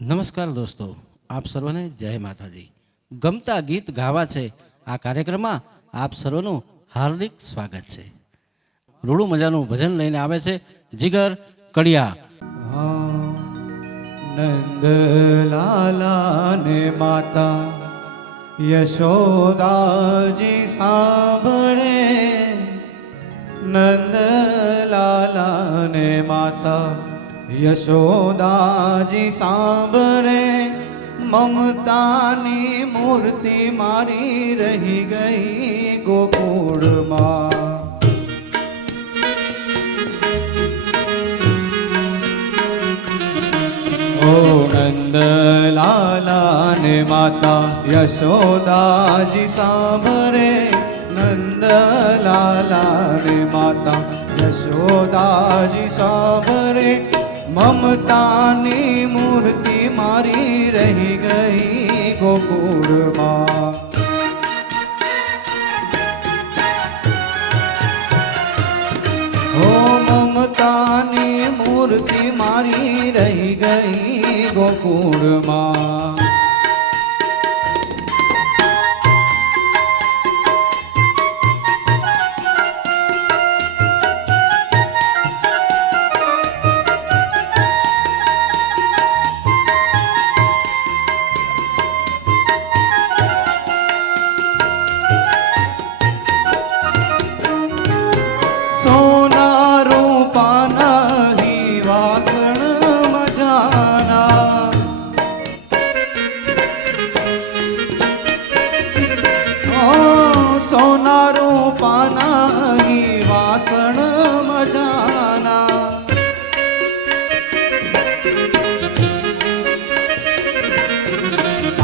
નમસ્કાર દોસ્તો, આપ સર્વને જય માતાજી। ગમતા ગીત ગાવા છે આ કાર્યક્રમમાં આપ સર્વનું હાર્દિક સ્વાગત છે। રૂડું મજાનું ભજન લઈને આવે છે જીગર કડિયા। નંદ લાલા ને માતા યશોદાજી સાંભળે, નંદ લાલા ને માતા યશોદાજી સાંભળે, મમતાની મૂર્તિ મારી રહી ગઈ ગોકુળમાં। ઓ નંદ લાલા ને માતા યશોદાજી સાંભળે, નંદ લાલા ને માતા યશોદાજી સાંભળે, મમતાની મૂર્તિ મારી રહી ગઈ ગોકુળમાં। હો મમતાની મૂર્તિ મારી રહી ગઈ ગોકુળમાં। સોના રૂપાના હી વાસણ મજાના, સોના રૂપાના હી વાસણ મજાના,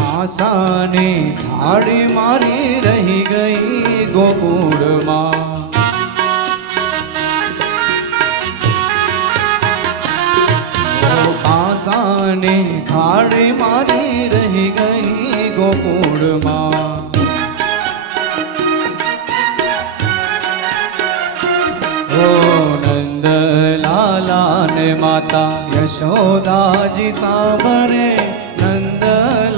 આસાની થાળી મારી રહી ગઈ ગોકુળમાં। આસાની થાળી મારી રહી ગઈ ગોકુળમાં। ઓ નંદ લાલા ને માતા યશોદાજી સાંભળે, નંદ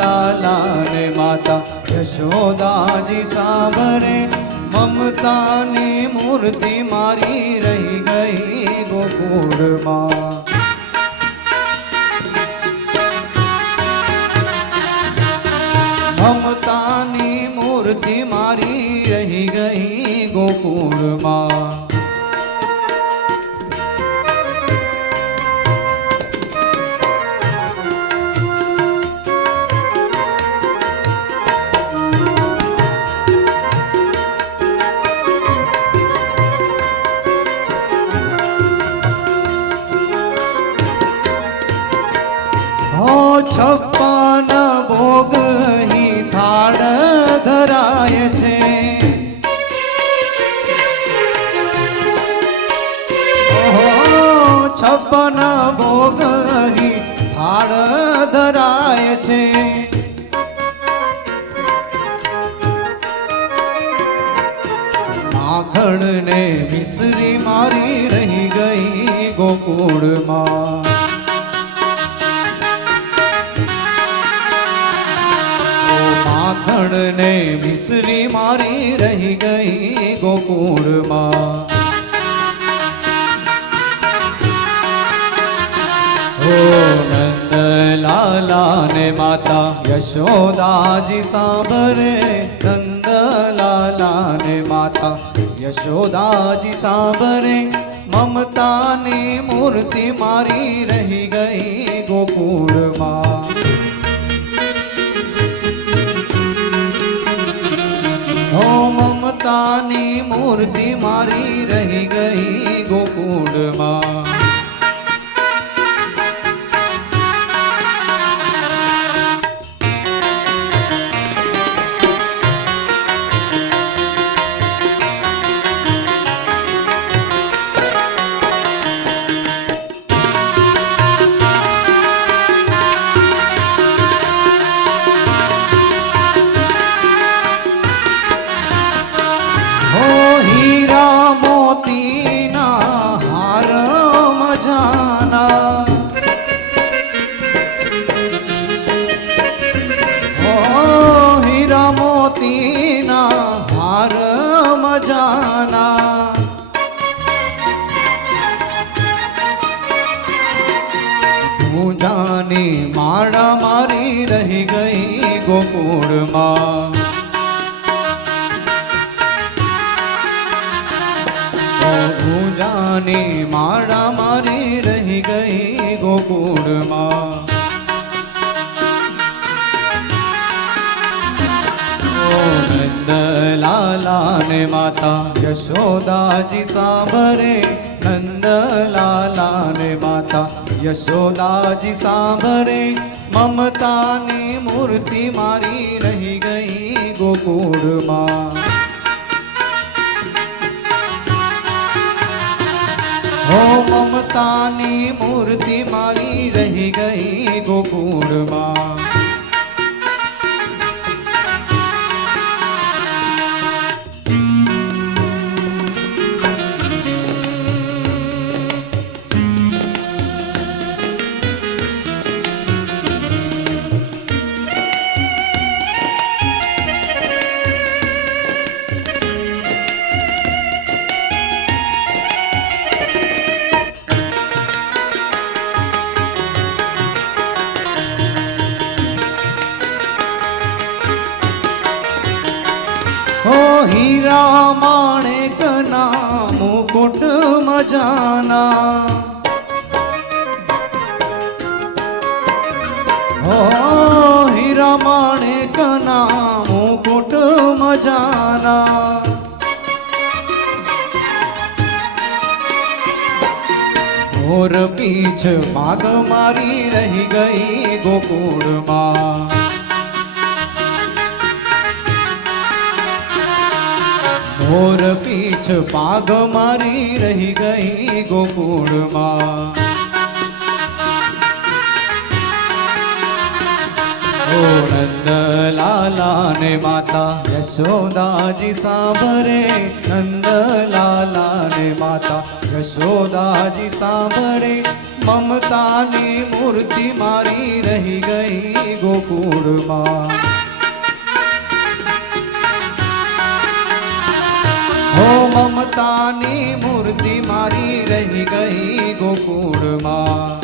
લાલા ને માતા યશોદાજી સાંભળે, મમતાની મૂર્તિ મારી રહી ગઈ ગોકુળમાં। મમતાની મૂર્તિ મારી રહી ગઈ ગોકુળમાં। હો 56 ભોગ હી થાળ ધરાય છે, ઓહો 56 ભોગ હી થાળ ધરાય છે, માખણ ને મિશ્રી મારી રહી ગઈ ગોકુળમાં। માખણ ને મિશ્રી મારી રહી ગઈ ગોકુળમાં। ઓ નંદ લાલા ને માતા યશોદાજી સાંભળે, નંદ લાલા ને માતા યશોદાજી સાંભળે, મમતાની મૂર્તિ મારી રહી ગઈ ગોકુળમાં। હો મમતાની મૂર્તિ મારી રહી ગઈ ગોકુળમાં। હો હીરા મોતીના હાર મજાના, ગોકુળમાં પૂજાની માળા મારી રહી ગઈ ગોકુળમાં નંદલાલા ને માતા યશોદાજી સાંભરે નંદલાલા ને માતા યશોદાજી સાંભરે મમતાની મૂર્તિ મારી રહી ગઈ ગોકુળમાં હો મમતાની મૂર્તિ મારી રહી ગઈ ગોકુળમાં હો હીરા માણેકના મુકુટ મજાના હો હીરા માણેકના મુકુટ મજાના મોર પીછ ભાગ મારી રહી ગઈ ગોકુળમાં મોર પીછ પાગ મારી રહી ગઈ ગોકુળમાં ઓ નંદલાલા ને માતા યશોદાજી સાંભરે નંદલાલા ને માતા યશોદાજી સાંભરે મમતાની મૂર્તિ મારી રહી ગઈ ગોકુળમાં હો મમતાની મૂર્તિ મારી રહી ગઈ ગોકુળમાં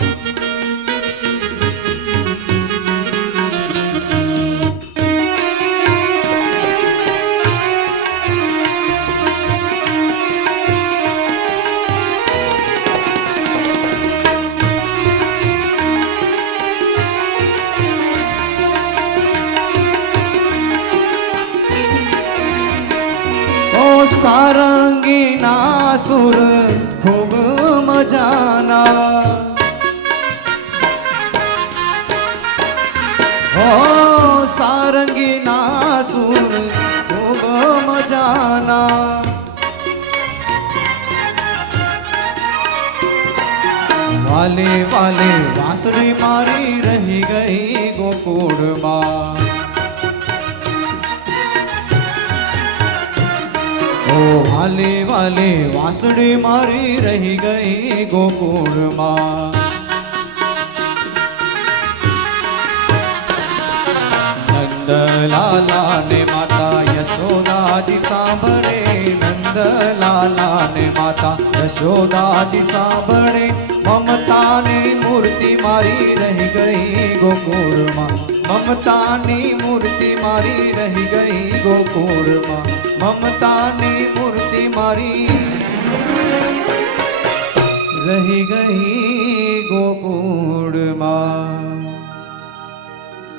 સારંગીના સુર ખૂબ મજાના હો સારંગીના સુર ખૂબ મજાના વાલે વાલે વાંસળી મારી રહી ગઈ ગોકુળમાં ઓ વાલે વાલે વાંસળી મારી રહી ગઈ ગોકુળમાં નંદલાલા ને માતા યશોદાજી સાંભળે નંદલાલા ને માતા યશોદાજી સાંભળે મમતાની મૂર્તિ મારી રહી ગઈ ગોકુળમાં મમતાની મૂર્તિ મારી રહી ગઈ ગોકુળમાં મમતાની મૂર્તિ મારી રહી ગઈ ગોકુળમાં